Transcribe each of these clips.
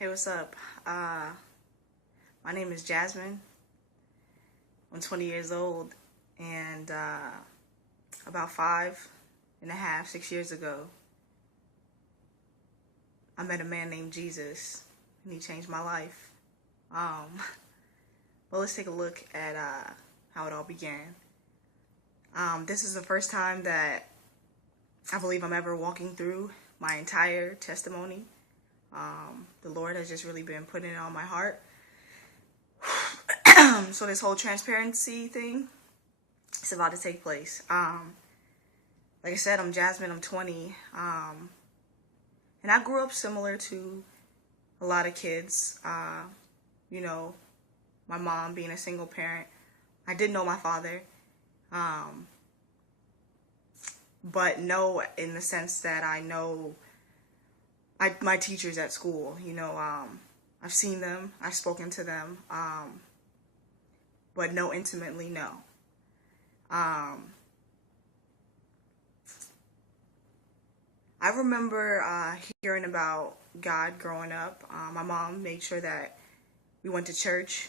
Hey, what's up? My name is Jasmine. I'm 20 years old, and about 5.5, 6 years ago, I met a man named Jesus, and he changed my life. Um, but let's take a look at how it all began. This is the first time that I believe I'm ever walking through my entire testimony. The Lord has just really been putting it on my heart. So this whole transparency thing, it's about to take place. Like I said, I'm Jasmine, I'm 20. And I grew up similar to a lot of kids. You know, my mom being a single parent. I did know my father. But no in the sense that I know my teachers at school. I've seen them, I've spoken to them, but no intimately, no. I remember hearing about God growing up. My mom made sure that we went to church.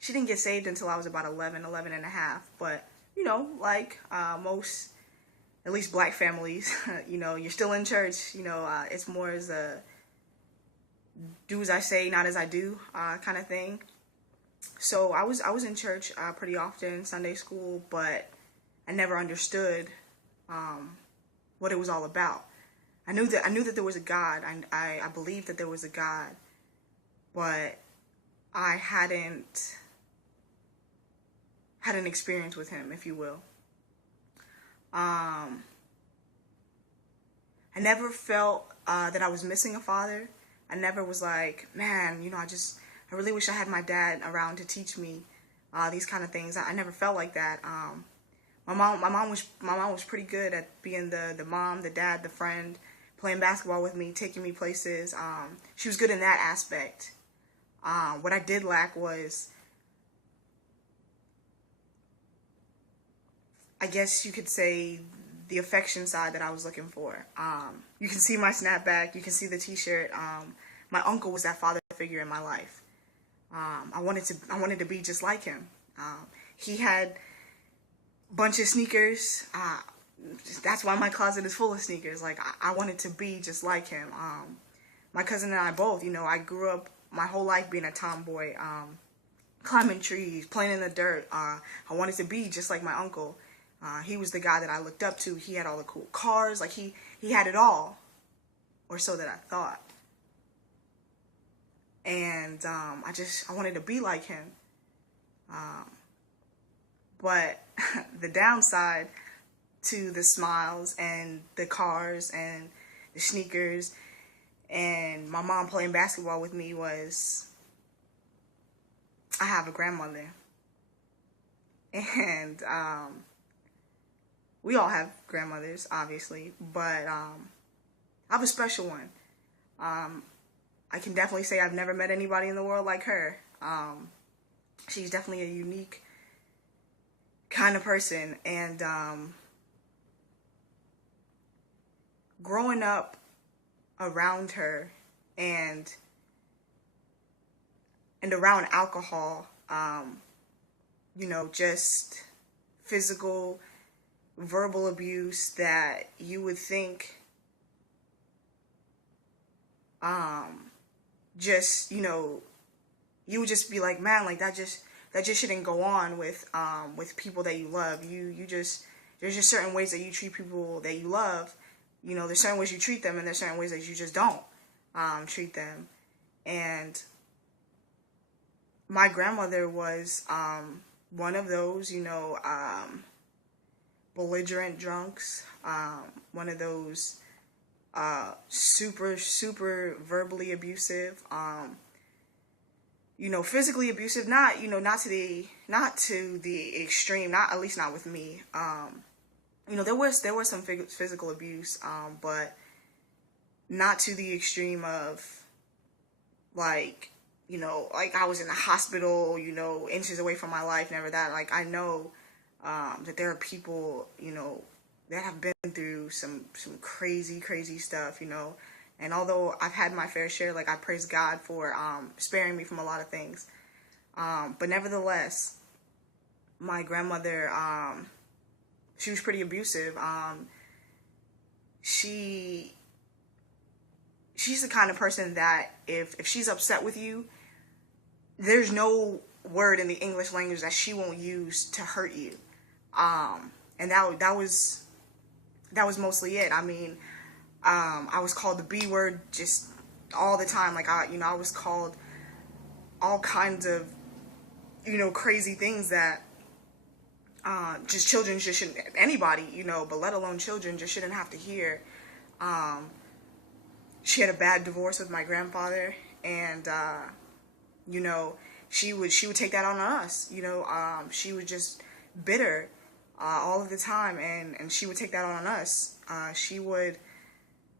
She didn't get saved until I was about 11 and a half, but, like most, at least black families, you're still in church. It's more as a do as I say, not as I do kind of thing. So I was in church pretty often, Sunday school, but I never understood what it was all about. I knew that there was a God. I believed that there was a God, but I hadn't had an experience with him, if you will. I never felt that I was missing a father. I never was like, man, I really wish I had my dad around to teach me these kind of things. I never felt like that. My mom was pretty good at being the mom, the dad, the friend, playing basketball with me, taking me places. She was good in that aspect. What I did lack was, I guess you could say, the affection side that I was looking for. You can see my snapback, you can see the t-shirt. My uncle was that father figure in my life. I wanted to be just like him. He had a bunch of sneakers. That's why my closet is full of sneakers. Like, I wanted to be just like him. My cousin and I both, I grew up my whole life being a tomboy, climbing trees, playing in the dirt. I wanted to be just like my uncle. He was the guy that I looked up to. He had all the cool cars. Like, he had it all, or so that I thought. And I wanted to be like him. But the downside to the smiles and the cars and the sneakers and my mom playing basketball with me was, I have a grandmother. And we all have grandmothers, obviously, but I have a special one. I can definitely say I've never met anybody in the world like her. She's definitely a unique kind of person. And growing up around her and around alcohol, just physical, verbal abuse that you would think you would just be like, man, like that just shouldn't go on with people that you love. There's just certain ways that you treat people that you love. There's certain ways you treat them, and there's certain ways that you just don't treat them. And my grandmother was one of those, belligerent drunks, one of those super verbally abusive, physically abusive, not to the extreme, at least not with me. There was some physical abuse, but not to the extreme of, like I was in the hospital, inches away from my life, never that. Like, I know that there are people, that have been through some crazy stuff, And although I've had my fair share, like, I praise God for sparing me from a lot of things. But nevertheless, my grandmother, she was pretty abusive. She's the kind of person that if she's upset with you, there's no word in the English language that she won't use to hurt you. And that was mostly it. I mean, I was called the B word just all the time. Like, I was called all kinds of, crazy things that just children just shouldn't, anybody, but let alone children, just shouldn't have to hear. She had a bad divorce with my grandfather, and she would take that on us. She was just bitter all of the time, and she would take that on us. She would,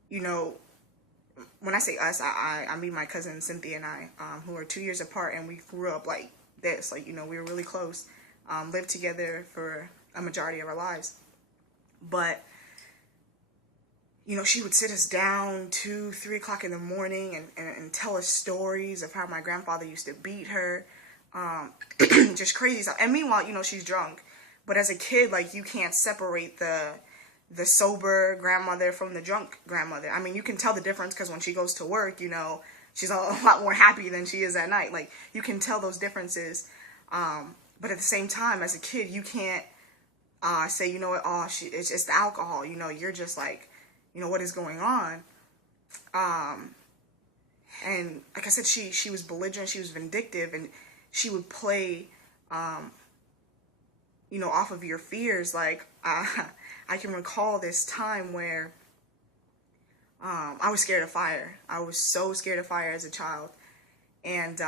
when I say us, I mean my cousin Cynthia and I, who are 2 years apart, and we grew up like this. Like, we were really close. Lived together for a majority of our lives. But, she would sit us down 2, 3 o'clock in the morning and tell us stories of how my grandfather used to beat her. Just crazy stuff. And meanwhile, she's drunk. But as a kid, like, you can't separate the sober grandmother from the drunk grandmother. I mean, you can tell the difference because when she goes to work, she's a lot more happy than she is at night. Like, you can tell those differences. But at the same time, as a kid, you can't say, you know what, it's just the alcohol. You're just like, what is going on? And like I said, she was belligerent, she was vindictive, and she would play, off of your fears. Like, I can recall this time where I was scared of fire. I was so scared of fire as a child. And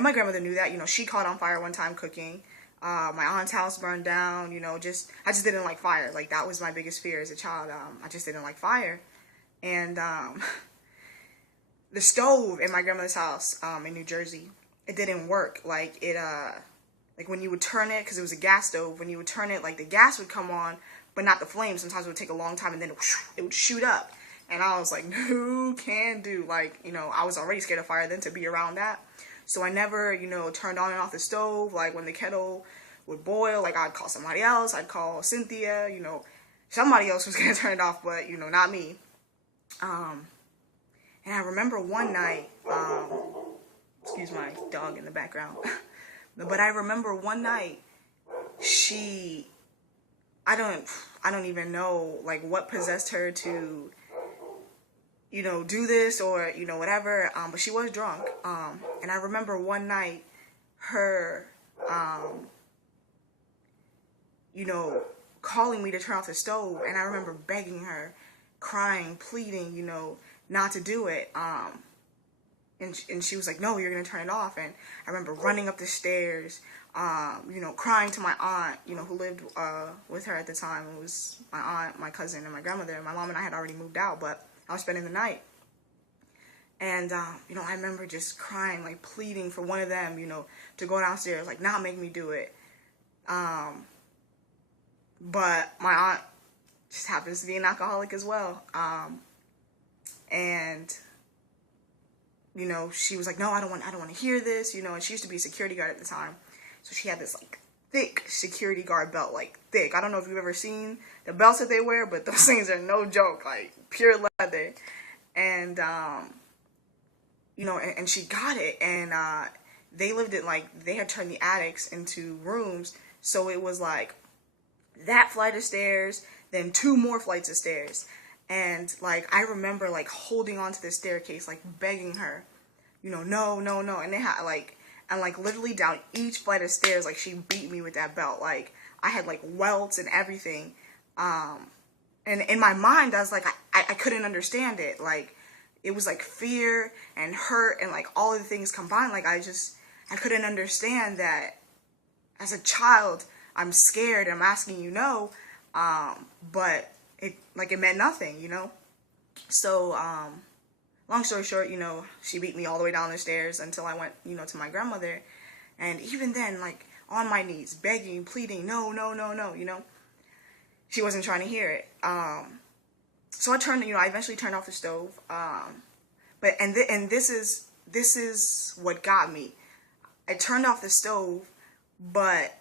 my grandmother knew that. She caught on fire one time cooking. My aunt's house burned down. I just didn't like fire. Like, that was my biggest fear as a child. I just didn't like fire. And the stove in my grandmother's house in New Jersey, it didn't work. Like, like when you would turn it, because it was a gas stove, when you would turn it, like, the gas would come on, but not the flame. Sometimes it would take a long time, and then it would shoot up. And I was like, no can do. Like, I was already scared of fire then, to be around that. So I never, turned on and off the stove. Like, when the kettle would boil, like, I'd call somebody else. I'd call Cynthia, somebody else was going to turn it off, but, not me. And I remember one night, excuse my dog in the background, but I remember one night, I don't even know, like, what possessed her to, do this or, whatever, but she was drunk, and I remember one night, her, calling me to turn off the stove, and I remember begging her, crying, pleading, not to do it, and she was like, no, you're gonna turn it off. And I remember running up the stairs, crying to my aunt, who lived with her at the time. It was my aunt, my cousin, and my grandmother. My mom and I had already moved out, but I was spending the night. And, I remember just crying, like, pleading for one of them, to go downstairs, like, not make me do it. But my aunt just happens to be an alcoholic as well. And, she was like, no, I don't want to hear this, and she used to be a security guard at the time. So she had this, like, thick security guard belt, like, thick. I don't know if you've ever seen the belts that they wear, but those things are no joke, like, pure leather. And, and she got it, and, they lived in, like, they had turned the attics into rooms, so it was, like, that flight of stairs, then 2 more flights of stairs. And, like, I remember, like, holding onto the staircase, like, begging her, no, no, no. And they had, like, and, like, literally down each flight of stairs, like, she beat me with that belt. Like, I had, like, welts and everything. And in my mind, I was like, I couldn't understand it. Like, it was, like, fear and hurt and, like, all of the things combined. Like, I couldn't understand that as a child, I'm scared and I'm asking but it meant nothing, So, long story short, she beat me all the way down the stairs until I went, to my grandmother. And even then, like, on my knees, begging, pleading, no, no, no, no, she wasn't trying to hear it. So I eventually turned off the stove. And this is what got me. I turned off the stove, but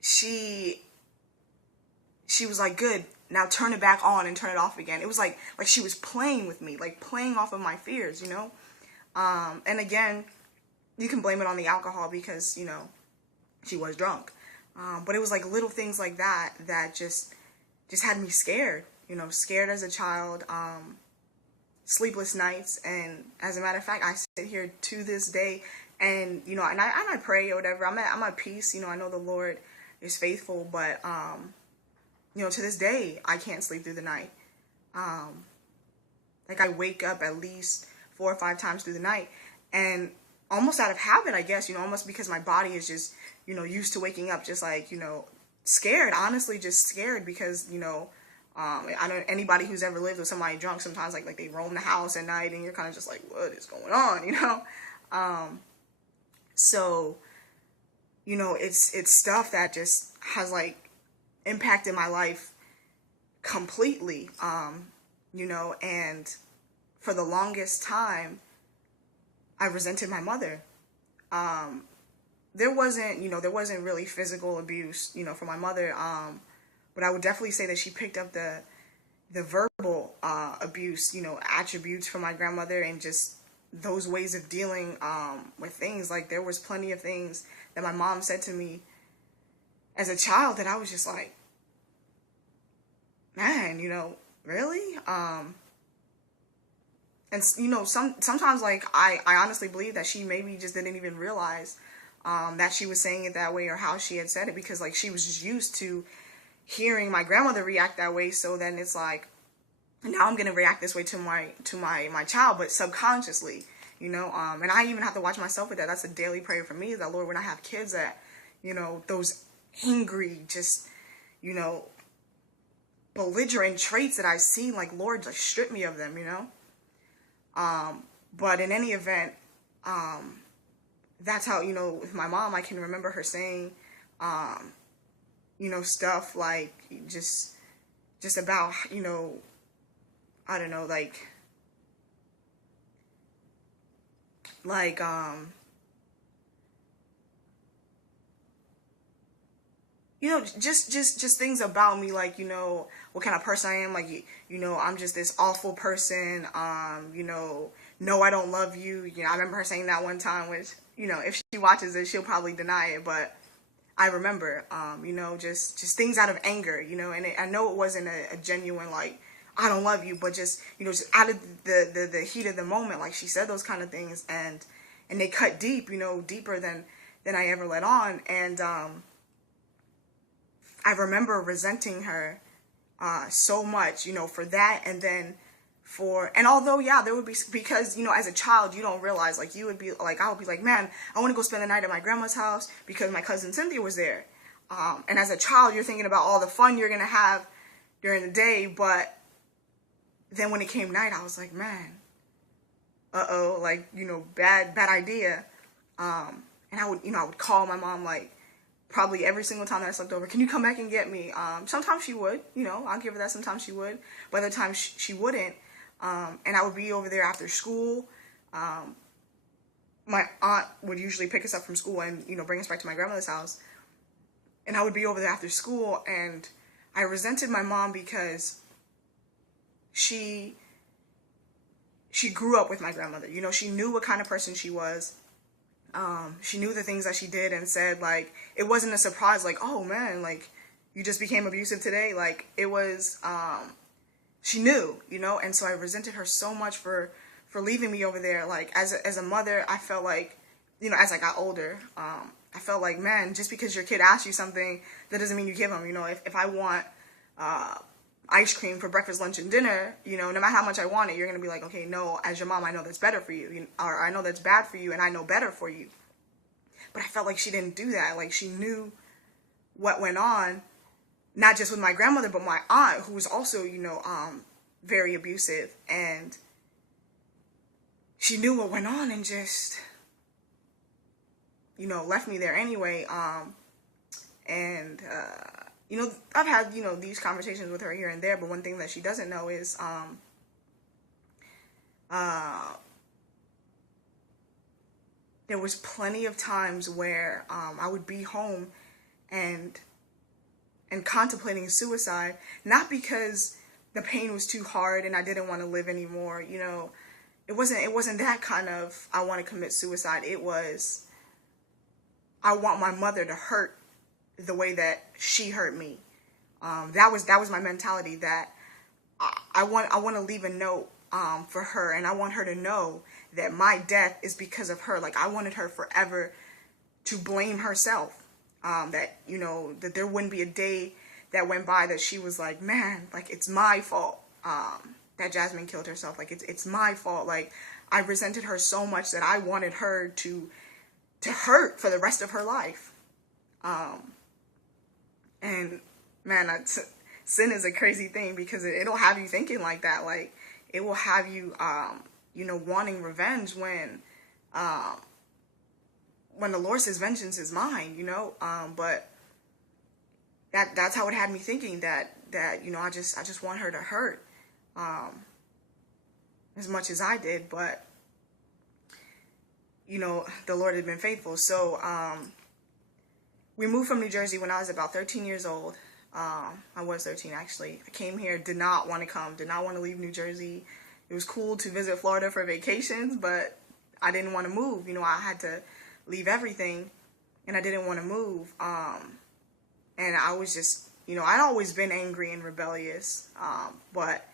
she was like, good, now turn it back on and turn it off again. It was like she was playing with me, like playing off of my fears, And again, you can blame it on the alcohol because, she was drunk. But it was like little things like that just had me scared, scared as a child, sleepless nights. And as a matter of fact, I sit here to this day and, and I pray or whatever. I'm at peace. I know the Lord is faithful, but, to this day, I can't sleep through the night. Like I wake up at least 4 or 5 times through the night, and almost out of habit, I guess, almost because my body is just, used to waking up just like, scared, honestly, just scared because, I know anybody who's ever lived with somebody drunk, sometimes like they roam the house at night and you're kind of just like, what is going on, So, it's stuff that just has like impacted my life completely, and for the longest time, I resented my mother. There wasn't really physical abuse, from my mother, but I would definitely say that she picked up the verbal abuse, attributes from my grandmother, and just those ways of dealing with things. Like there was plenty of things that my mom said to me as a child that I was just like, man, really? And sometimes like I honestly believe that she maybe just didn't even realize that she was saying it that way or how she had said it, because like she was just used to hearing my grandmother react that way. So then it's like, now I'm gonna react this way to my child, but subconsciously, and I even have to watch myself with that. That's a daily prayer for me, is that Lord, when I have kids that, those angry, just, belligerent traits that I see, like Lord, like strip me of them, But in any event, that's how, with my mom, I can remember her saying, stuff like just about, I don't know, just things about me, like, what kind of person I am, like, I'm just this awful person, no, I don't love you, I remember her saying that one time, which, if she watches it, she'll probably deny it, but I remember, just things out of anger, and I know it wasn't a genuine, like, I don't love you, but just, just out of the heat of the moment, like, she said those kind of things, and they cut deep, deeper than I ever let on, and, I remember resenting her so much, for that, and then and although, yeah, there would be, because, as a child, you don't realize, like, I would be like, man, I want to go spend the night at my grandma's house because my cousin Cynthia was there. And as a child, you're thinking about all the fun you're going to have during the day, but then when it came night, I was like, man, like, bad idea. And I would call my mom, like, probably every single time that I slept over, can you come back and get me? Sometimes she would, I'll give her that, sometimes she would, but other times she wouldn't. And I would be over there after school. My aunt would usually pick us up from school and, bring us back to my grandmother's house. And I would be over there after school, and I resented my mom because she grew up with my grandmother. She knew what kind of person she was. She knew the things that she did and said, like, it wasn't a surprise, like, oh man, like, you just became abusive today. Like, it was, she knew, and so I resented her so much for leaving me over there. Like, as a mother, I felt like, as I got older, I felt like, man, just because your kid asks you something, that doesn't mean you give them. If I want ice cream for breakfast, lunch, and dinner, no matter how much I want it, you're going to be like, okay, no, as your mom, I know that's better for you, or I know that's bad for you, and I know better for you. But I felt like she didn't do that. Like, she knew what went on, not just with my grandmother, but my aunt, who was also, very abusive, and she knew what went on and just, left me there anyway, and you know, I've had, you know, these conversations with her here and there, but one thing that she doesn't know is, there was plenty of times where I would be home and contemplating suicide, not because the pain was too hard and I didn't want to live anymore. You know, it wasn't that kind of I want to commit suicide. It was I want my mother to hurt the way that she hurt me. That was my mentality, that I want to leave a note for her, and I want her to know that my death is because of her. Like, I wanted her forever to blame herself. That, you know, that there wouldn't be a day that went by that she was like, man, like, it's my fault that Jasmine killed herself. Like, it's my fault. Like, I resented her so much that I wanted her to hurt for the rest of her life. And man, sin is a crazy thing, because it'll have you thinking like that. Like, it will have you, you know, wanting revenge when the Lord says vengeance is mine, you know. But that's how it had me thinking, that you know, I just want her to hurt as much as I did. But you know, the Lord had been faithful. So we moved from New Jersey when I was about 13 years old. I was 13 actually. I came here, did not want to come, did not want to leave New Jersey. It was cool to visit Florida for vacations, but I didn't want to move. You know, I had to leave everything, and I didn't want to move. And I was just, you know, I'd always been angry and rebellious, but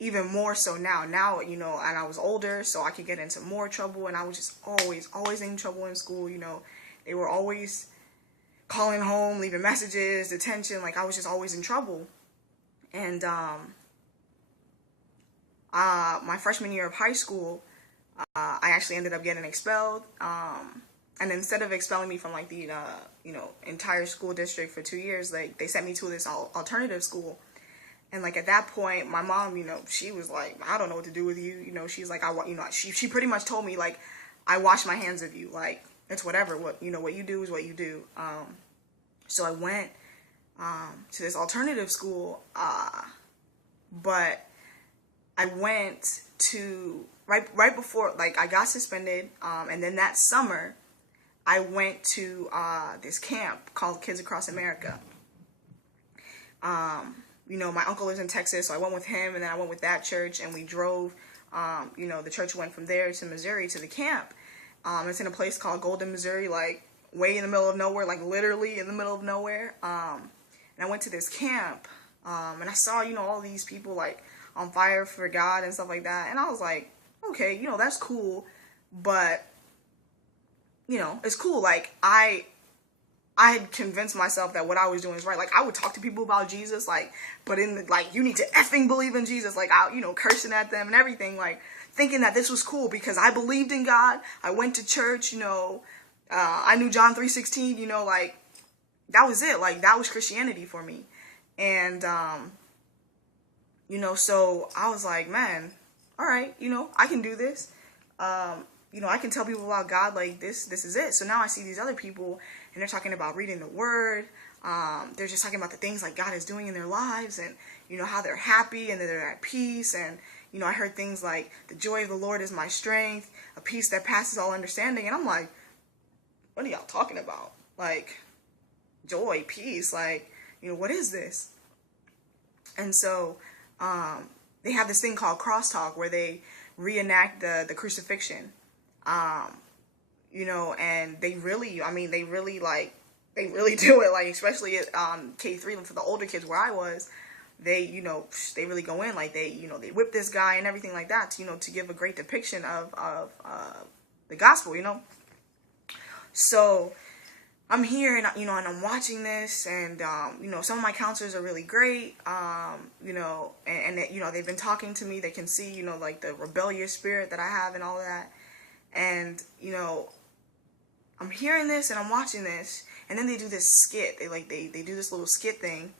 even more so now, you know, and I was older, so I could get into more trouble, and I was just always in trouble in school. You know, they were always calling home, leaving messages, detention. Like, I was just always in trouble. And my freshman year of high school, I actually ended up getting expelled. And instead of expelling me from like the you know, entire school district for 2 years, like, they sent me to this alternative school. And like, at that point, my mom, you know, she was like, I don't know what to do with you. You know, she's like, you know, she pretty much told me, like, I wash my hands of you. Like, it's whatever. What, you know, what you do is what you do. So I went to this alternative school, but I went to right before, like, I got suspended, and then that summer I went to this camp called Kids Across America. You know, my uncle lives in Texas, so I went with him, and then I went with that church, and we drove. You know, the church went from there to Missouri to the camp. It's in a place called Golden, Missouri, like way in the middle of nowhere, like literally in the middle of nowhere. And I went to this camp, and I saw, you know, all these people like on fire for God and stuff like that. And I was like, okay, you know, that's cool, but you know, it's cool. Like, I had convinced myself that what I was doing is right. Like, I would talk to people about Jesus, like, but like, you need to effing believe in Jesus. Like, I, you know, cursing at them and everything, like, thinking that this was cool because I believed in God. I went to church, you know, I knew John 3:16, you know, like, that was it. Like, that was Christianity for me. And, you know, so I was like, man, all right, you know, I can do this. You know, I can tell people about God, like, this is it. So now I see these other people, and they're talking about reading the word. They're just talking about the things like God is doing in their lives, and, you know, how they're happy and that they're at peace. And, you know, I heard things like, the joy of the Lord is my strength, a peace that passes all understanding. And I'm like, what are y'all talking about? Like, joy, peace, like, you know, what is this? And so they have this thing called crosstalk where they reenact the crucifixion. You know, and they really, I mean, they really do it, like, especially at K3, for the older kids where I was, they, you know, they really go in, like, they, you know, they whip this guy and everything like that, you know, to give a great depiction of the gospel, you know. So I'm here, and, you know, and I'm watching this, and, you know, some of my counselors are really great, you know, and you know, they've been talking to me. They can see, you know, like, the rebellious spirit that I have and all that. And, you know, I'm hearing this and I'm watching this, and then they do this skit. They do this little skit thing,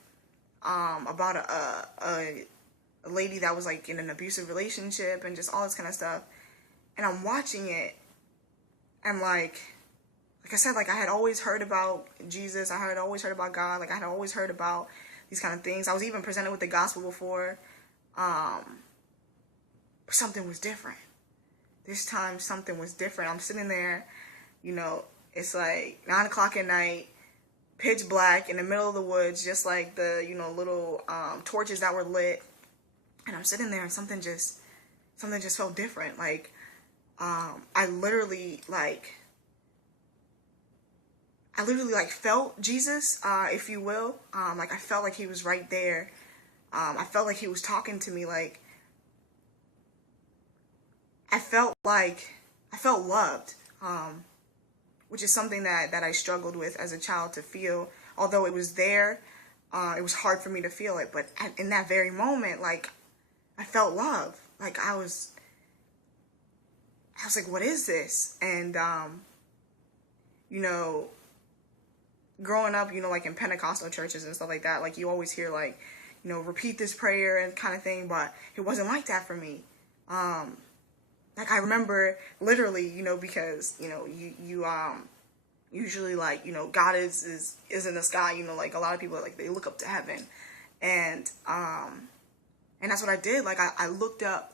about a lady that was, like, in an abusive relationship and just all this kind of stuff. And I'm watching it, and like like I said, like I had always heard about Jesus. I had always heard about God. Like I had always heard about these kind of things. I was even presented with the gospel before. But something was different. This time something was different. I'm sitting there, you know, it's like 9 o'clock at night, pitch black in the middle of the woods, just like the, you know, little torches that were lit. And I'm sitting there and something just felt different. Like, I literally felt Jesus, if you will. Like I felt like he was right there. I felt like he was talking to me. Like I felt loved, which is something that I struggled with as a child to feel. Although it was there, it was hard for me to feel it. But in that very moment, like I felt love. Like I was like, what is this? And you know, growing up, you know, like in Pentecostal churches and stuff like that, like you always hear like, you know, repeat this prayer and kind of thing, but it wasn't like that for me. Like I remember literally, you know, because, you know, you usually like, you know, God is in the sky, you know, like a lot of people like they look up to heaven. And that's what I did. Like I looked up,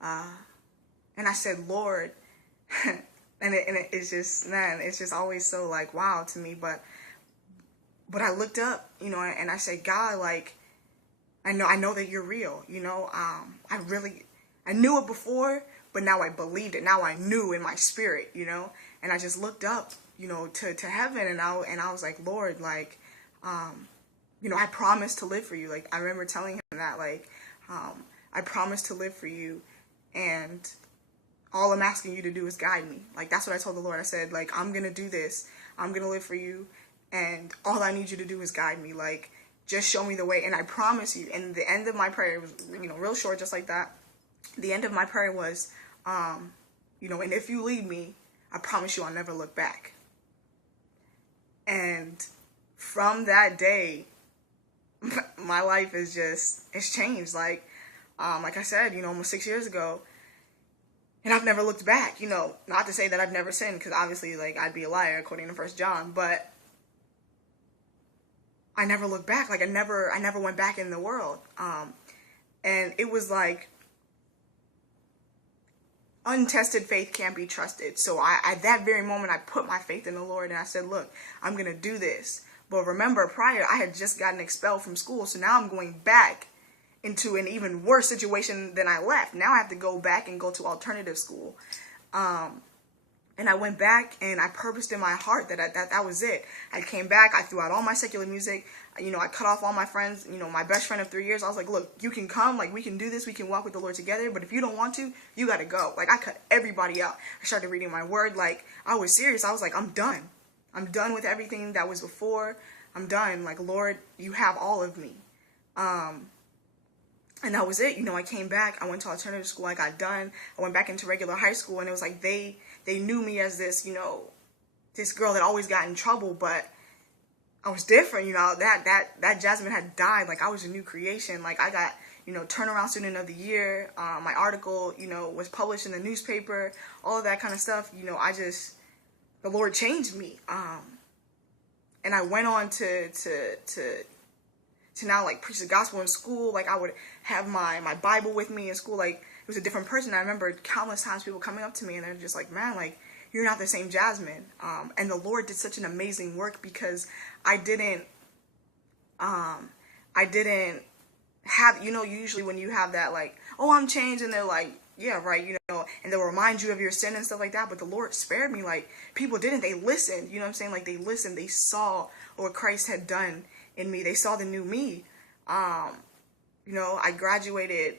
and I said, Lord, and it's just, man, it's just always so like, wow to me. But I looked up, you know, and I said, God, like, I know that you're real, you know. I knew it before, but now I believed it. Now I knew in my spirit, you know. And I just looked up, you know, to heaven, and I was like, Lord, like, you know, I promise to live for you. Like I remember telling him that, like, I promise to live for you, and all I'm asking you to do is guide me. Like that's what I told the Lord. I said, like, I'm gonna do this. I'm gonna live for you, and all I need you to do is guide me. Like, just show me the way, and I promise you. And the end of my prayer was, you know, real short, just like that. The end of my prayer was, you know, and if you lead me, I promise you I'll never look back. And from that day, my life is it's changed. Like I said, you know, almost 6 years ago, and I've never looked back. You know, not to say that I've never sinned, because obviously, like, I'd be a liar according to 1 John, but I never looked back. Like I never went back in the world. And it was like, untested faith can't be trusted. So at that very moment, I put my faith in the Lord, and I said, look, I'm going to do this. But remember, prior, I had just gotten expelled from school. So now I'm going back into an even worse situation than I left. Now I have to go back and go to alternative school. And I went back, and I purposed in my heart that was it. I came back, I threw out all my secular music, you know, I cut off all my friends, you know, my best friend of 3 years. I was like, look, you can come, like, we can do this, we can walk with the Lord together, but if you don't want to, you gotta go. Like, I cut everybody out. I started reading my word, like, I was serious. I was like, I'm done. I'm done with everything that was before. I'm done. Like, Lord, you have all of me. And that was it. You know, I came back, I went to alternative school, I got done, I went back into regular high school, and it was like, they knew me as this, you know, this girl that always got in trouble, but I was different, you know. That Jasmine had died. Like, I was a new creation. Like, I got, you know, turnaround student of the year. My article, you know, was published in the newspaper, all of that kind of stuff. You know, the Lord changed me. And I went on to now, like, preach the gospel in school. Like, I would have my Bible with me in school. Like, it was a different person. I remember countless times people coming up to me, and they're just like, man, like, you're not the same Jasmine. And the Lord did such an amazing work, because I didn't have, you know, usually when you have that, like, oh, I'm changed, and they're like, yeah, right, you know, and they'll remind you of your sin and stuff like that. But the Lord spared me. Like, people didn't. They listened, you know what I'm saying? Like, they listened. They saw what Christ had done in me. They saw the new me. You know, I graduated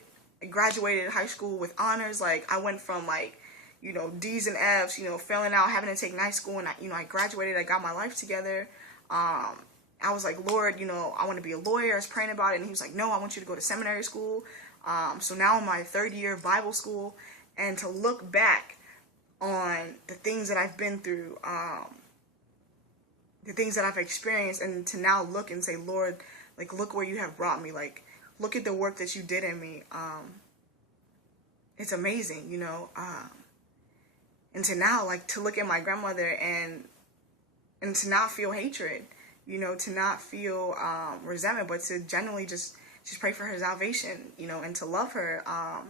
high school with honors. Like, I went from, like, you know, D's and F's, you know, failing out, having to take night school, and I graduated. I got my life together. I was like, Lord, you know, I want to be a lawyer. I was praying about it, and he was like, no, I want you to go to seminary school. So now I'm in my third year of Bible school, and to look back on the things that I've been through, the things that I've experienced, and to now look and say, Lord, like, look where you have brought me. Like, look at the work that you did in me. It's amazing, you know. And to now, like, to look at my grandmother, and and to not feel hatred, you know, to not feel resentment, but to genuinely just pray for her salvation, you know, and to love her,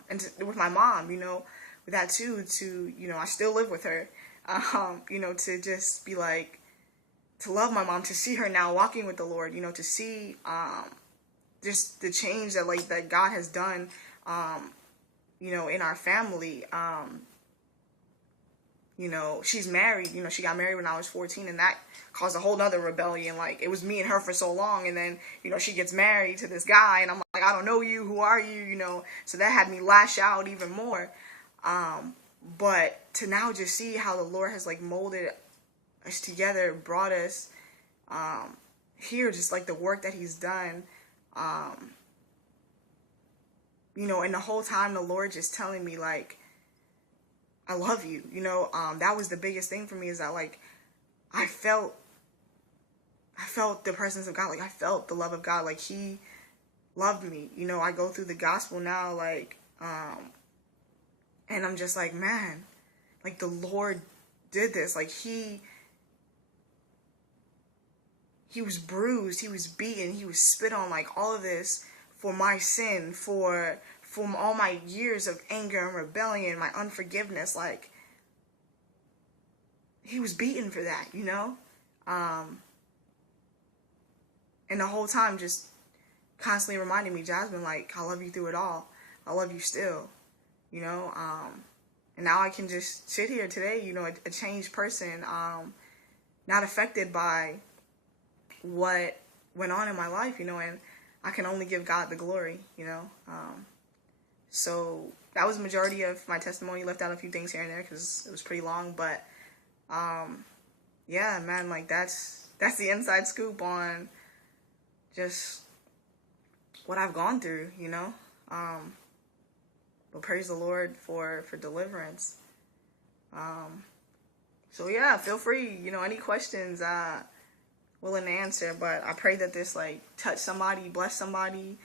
and with my mom, you know, with that too, to, you know, I still live with her, you know, to just be like, to love my mom, to see her now walking with the Lord, you know, to see just the change that, like, that God has done, you know, in our family. You know, she's married, you know, she got married when I was 14, and that caused a whole nother rebellion. Like, it was me and her for so long, and then, you know, she gets married to this guy, and I'm like, I don't know you, who are you, you know, so that had me lash out even more. But to now just see how the Lord has, like, molded us together, brought us here, just like the work that he's done, you know, and the whole time the Lord just telling me, like, I love you, you know. That was the biggest thing for me, is that, like, I felt the presence of God, like, I felt the love of God, like, he loved me, you know. I go through the gospel now, like, and I'm just like, man, like, the Lord did this, like, he was bruised, he was beaten, he was spit on, like, all of this for my sin, for all my years of anger and rebellion, my unforgiveness. Like, he was beaten for that, you know? And the whole time just constantly reminding me, Jasmine, like, I love you through it all. I love you still, you know? And now I can just sit here today, you know, a changed person, not affected by what went on in my life, you know, and I can only give God the glory, you know? So that was the majority of my testimony. Left out a few things here and there because it was pretty long, but yeah, man, like, that's the inside scoop on just what I've gone through, you know. But praise the Lord for deliverance. So yeah, feel free, you know, any questions, willing to answer. But I pray that this, like, touch somebody, bless somebody.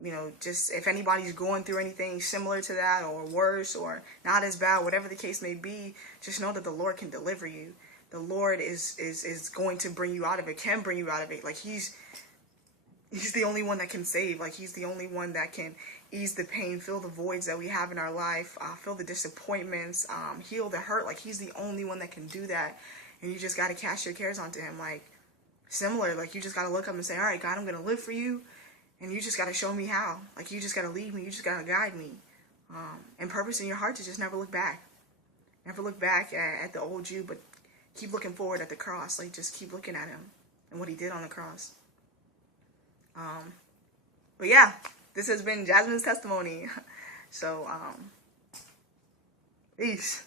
You know, just if anybody's going through anything similar to that, or worse, or not as bad, whatever the case may be, just know that the Lord can deliver you. The Lord is going to bring you out of it, can bring you out of it. Like, he's the only one that can save. Like, he's the only one that can ease the pain, fill the voids that we have in our life, fill the disappointments, heal the hurt. Like, he's the only one that can do that. And you just got to cast your cares onto him. Like, similar, like, you just got to look up and say, all right, God, I'm going to live for you. And you just got to show me how. Like, you just got to lead me. You just got to guide me. And purpose in your heart to just never look back. Never look back at the old you, but keep looking forward at the cross. Like, just keep looking at him and what he did on the cross. But yeah, this has been Jasmine's testimony. So, peace.